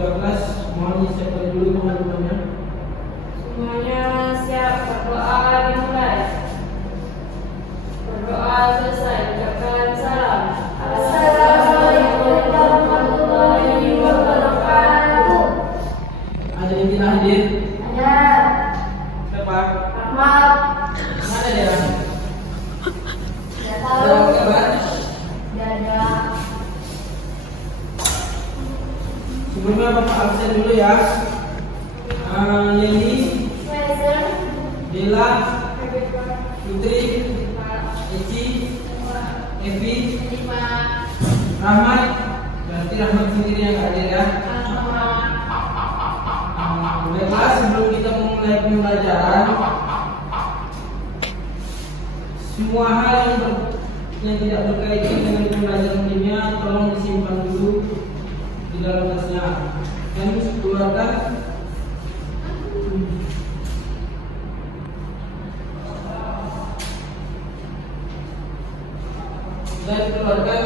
13. Mohon disiapkan dulu teman-temannya. Semuanya siap, berdoa dimulai. Berdoa selesai, ucapkan salam. Assalamualaikum warahmatullahi wabarakatuh. Ada yang tidak hadir? Ada. Siapa? Maaf. Mana dia? Tidak Ada tahu. kabar? Tidak ada. Sebelumnya Bapak absen dulu ya. Yeni, Present. Bella, Putri, Eci, Evi, Rahmat. Berarti Rahmat sendiri yang hadir ya. Baiklah, sebelum kita memulai pembelajaran, semua hal yang tidak berkaitan dengan pembelajaran kimia tolong disimpan dulu di dalam tasnya. Dan keluarkan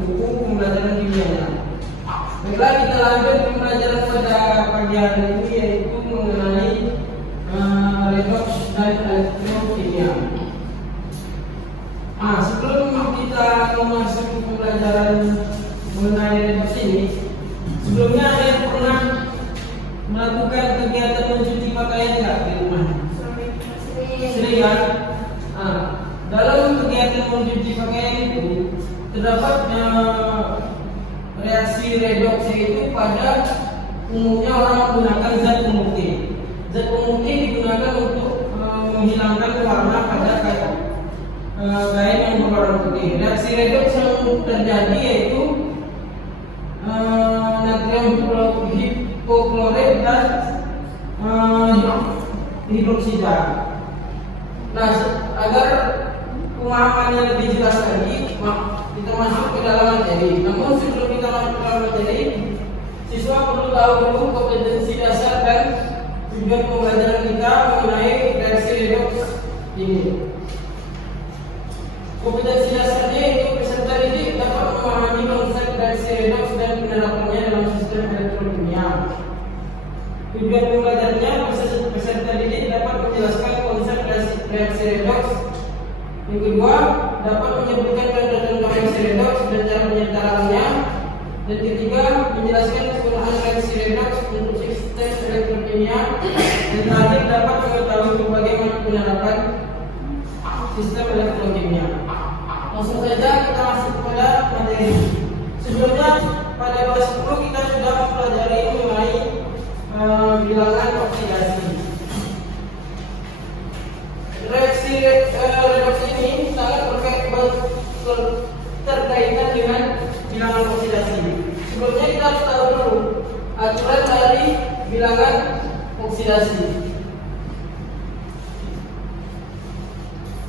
buku pembelajaran kimianya. Baiklah, kita lanjut pembelajaran pada pagi hari ini, yaitu mengenai redox dan elektrokimia. Sebelum kita memasuki pembelajaran mengenai redox ini, sebelumnya ada yang pernah melakukan kegiatan mencuci pakaian nggak di rumah? Sering kan? Dalam kegiatan mencuci pakaian itu terdapat reaksi redox, yaitu pada umumnya orang menggunakan zat pemutih. Zat pemutih digunakan untuk menghilangkan warna pada kain yang berwarna putih. Reaksi redox yang terjadi yaitu natrium hipoklorit dan hidroksida. Nah, agar pemahamannya lebih jelas lagi, kita masuk ke dalam materi. Namun sebelum kita masuk ke dalam materi, siswa perlu tahu dulu kompetensi dasar dan tujuan pembelajaran kita mengenai reaksi redox ini. Kompetensi dasarnya itu peserta didik dapat memahami konsep reaksi redox dan penerapannya dalam sistem elektrokimia. Tujuan pembelajarannya, peserta didik dapat menjelaskan konsep reaksi redox. Yang kedua, dapat menyebutkan tanda-tanda reaksi redox dan cara penyetaranya. Dan ketiga, menjelaskan kegunaan reaksi redox untuk sistem elektrokimia. Dan terakhir, dapat mengetahui bagaimana penerapan sistem elektrokimia. Langsung saja kita masuk kepada materi. Sebelumnya pada kelas 10 kita sudah mempelajari mengenai bilangan oksidasi. Reaksi redox ini sangat terkaitan dengan bilangan oksidasi. Sebelumnya kita harus tahu dulu aturan dari bilangan oksidasi.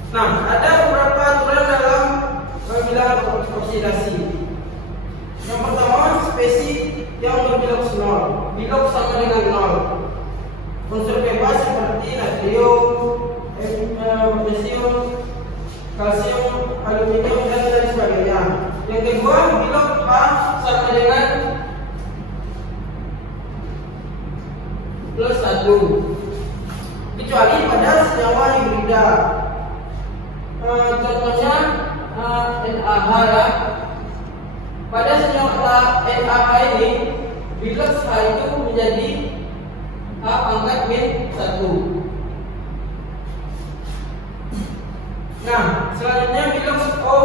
Nah, ada beberapa aturan dalam bilangan oksidasi. Yang pertama, spesi yang berbiloks 0. Biloks sama dengan 0. Unsur bebas seperti natrium, magnesium, kalsium, aluminium, dan lain sebagainya. Yang kedua, biloks A sama dengan +1, kecuali pada senyawa hibrida. Contohnya NaH ya. Pada senyawa NaH ini, biloks H itu menjadi H pangkat -1. Nah, selanjutnya biloks O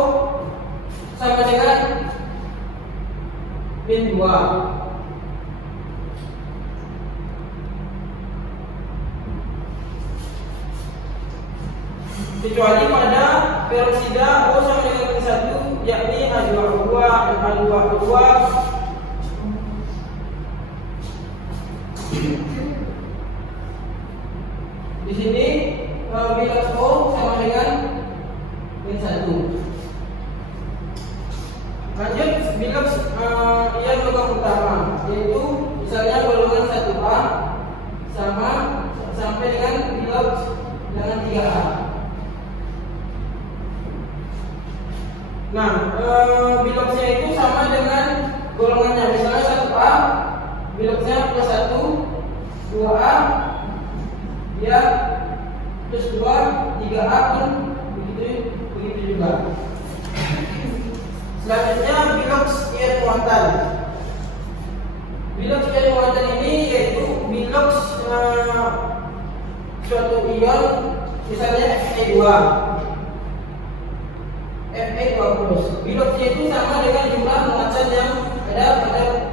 sama dengan -2. Kecuali pada peroksida O sama dengan -1, yakni H2O2, H2O2. Di sini biloks O sama dengan -1. Lanjut, biloks ion logam utama, yaitu misalnya golongan 1A sama sampai dengan biloks dengan 3A. Nah, biloksnya itu sama dengan golongannya, misalnya 1A Biloxnya plus 1, 2A, dia plus 2, 3A pun begitu juga. Selanjutnya bilox ion muatan. Bilox ion muatan ini yaitu bilox suatu ion, misalnya Fe2, Fe2+. Biloxnya itu sama dengan jumlah muatan yang ada pada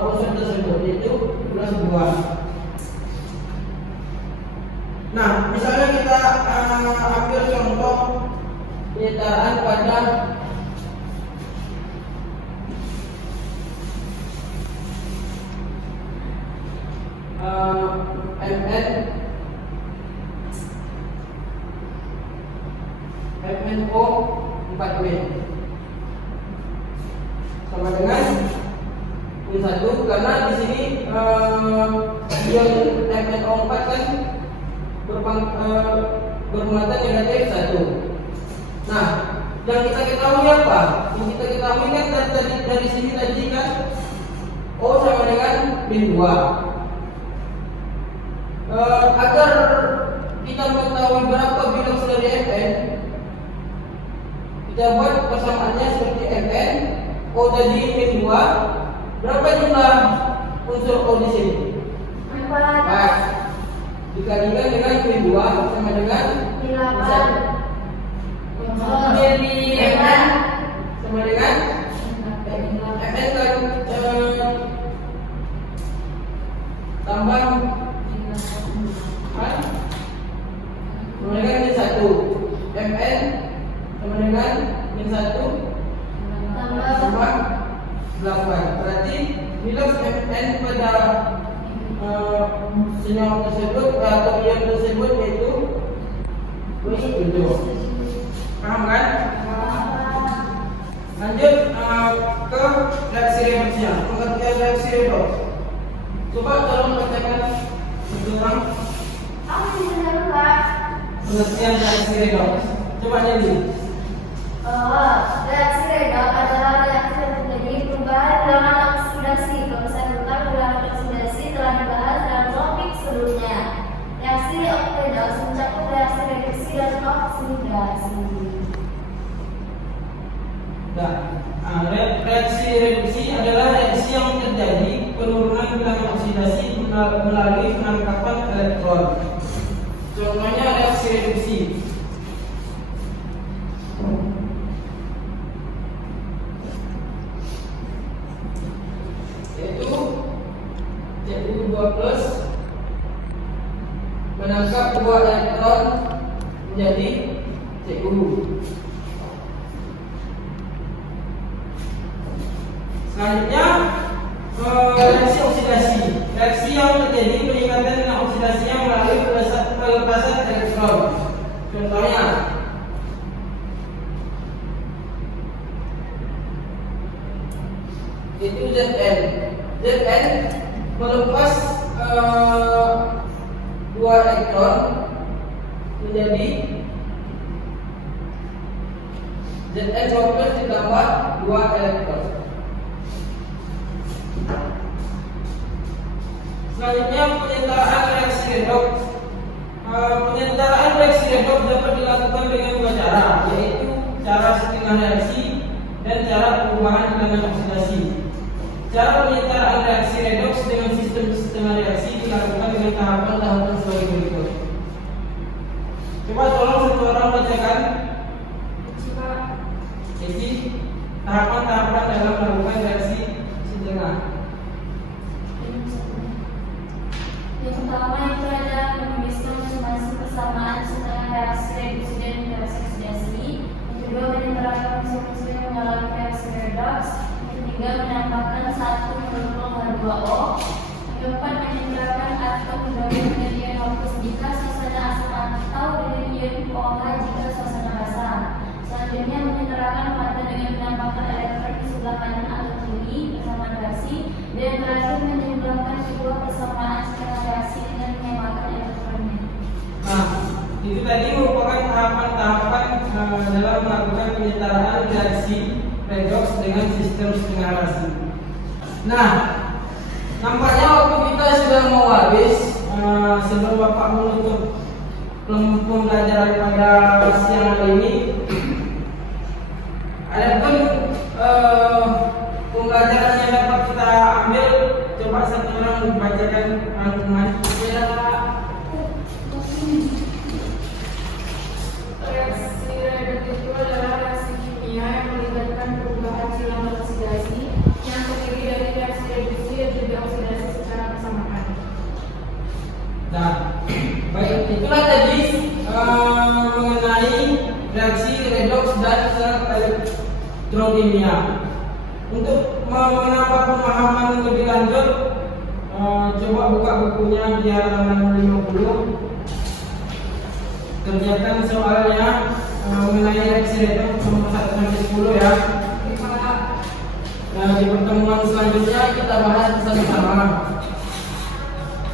unsur tersebut, yaitu plus 2. Nah, misalnya kita ambil contoh penyetaraan pada MnO4W sama dengan N1, karena di sini ion MnO4 kan bermuatan negatif 1. Nah, yang kita ketahui apa? Yang kita ketahui kan dari sini tadi kan O sama dengan min 2. Agar kita mengetahui berapa bilox dari Mn, kita buat persamaannya seperti Mn, O tadi min 2, berapa jumlah unsur O di sini? 4. Dikalikan dengan min 2 sama dengan 8. Jadi Mn sama dengan Mn kan tambah sama dengan min 1. Mn sama dengan min 1 tambah 8. Berarti bilox Mn pada senyawa tersebut atau ion tersebut yaitu plus 7. Paham kan? Lanjut ke reaksi redoksnya. Pengertian reaksi redoks. Coba tolong bacakan untuk orang. Pengertian reaksi redoks. Coba jadi. Reaksi redoks adalah reaksi yang terjadi perubahan dalam oksidasi. Proses dalam oksidasi telah dibahas dalam topik sebelumnya. Reaksi redoks mencakup reaksi reduksi dan oksidasi. Reaksi reduksi adalah reaksi yang terjadi penurunan bilangan oksidasi melalui penangkapan elektron. Contohnya reaksi reduksi. Yaitu Cu2+ menangkap 2 elektron menjadi Cu. Selanjutnya reaksi oksidasi. Reaksi yang terjadi peningkatan dengan oksidasinya melalui pelepasan elektron. Contohnya itu Zn. Zn melepas 2 elektron menjadi Zn2+ ditambah 2 elektron. Selanjutnya penyetaraan reaksi redoks. Penyetaraan reaksi redoks dapat dilakukan dengan 2 cara, yaitu cara setengah reaksi dan cara perubahan bilangan oksidasi. Cara penyetaraan reaksi redoks dengan sistem setengah reaksi dilakukan dengan tahapan-tahapan sebagai berikut. Coba tolong satu orang bacakan. Jadi tahapan-tahapan dalam melakukan reaksi setengah. Yang pertama itu adalah menuliskan masing-masing persamaan setengah reaksi reduksi dan reaksi oksidasi. Yang kedua, menerapkan unsur-unsur yang mengalami reaksi redoks. Yang ketiga, menambahkan 1 molekul H2O. Yang keempat, menyediakan atom hidrogen dengan ion hapus jika suasana asam atau dengan ion OH jika suasana basah. Selanjutnya, menyediakan muatan dengan menambahkan elektron di sebelah kanan atau kiri bersama reaksi. Dan terakhir, menjumlahkan kedua persamaan setengah reaksi dengan menyamakan elektronnya. Nah, itu tadi merupakan tahapan-tahapan dalam melakukan penyetaraan reaksi redoks dengan sistem setengah reaksi. Nah, nampaknya sebelum Bapak menutup pembelajaran pada siang hari ini, adapun pembelajaran yang dapat kita ambil, coba satu orang membacakan rangkuman. Reaksi redoks itu adalah reaksi kimia yang melibatkan perubahan silang oksidasi yang terdiri dari reaksi reduksi dan juga oksidasi secara bersamaan. Nah, baik, itulah tadi mengenai reaksi redoks dan serat elektrokimia. Untuk menambah pemahaman lebih lanjut, coba buka bukunya di halaman 50. Kerjakan soalnya mengenai reaksi redoks nomor 1 sampai 10 ya. Nah, di pertemuan selanjutnya kita bahas bersama-sama.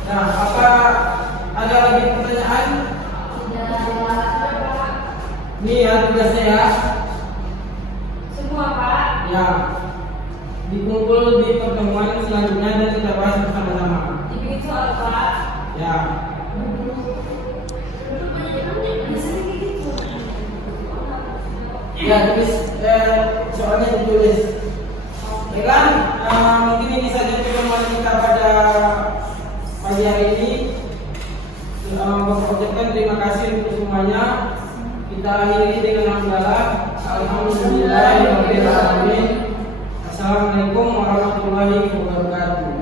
Nah, apa ada lagi pertanyaan? Ini ya tugasnya ya. Semua Pak. Ya, dikumpul di pertemuan selanjutnya dan kita bahas bersama-sama. Dibikin soal Pak. Ya. Ya, tulis soalnya ditulis. Baiklah, mungkin ini saja pertemuan kita pada pagi hari ini. Bapak ucapkan terima kasih untuk semuanya. Kita akhiri dengan hamdalah. Alhamdulillahirabbil alamin. Assalamualaikum warahmatullahi wabarakatuh.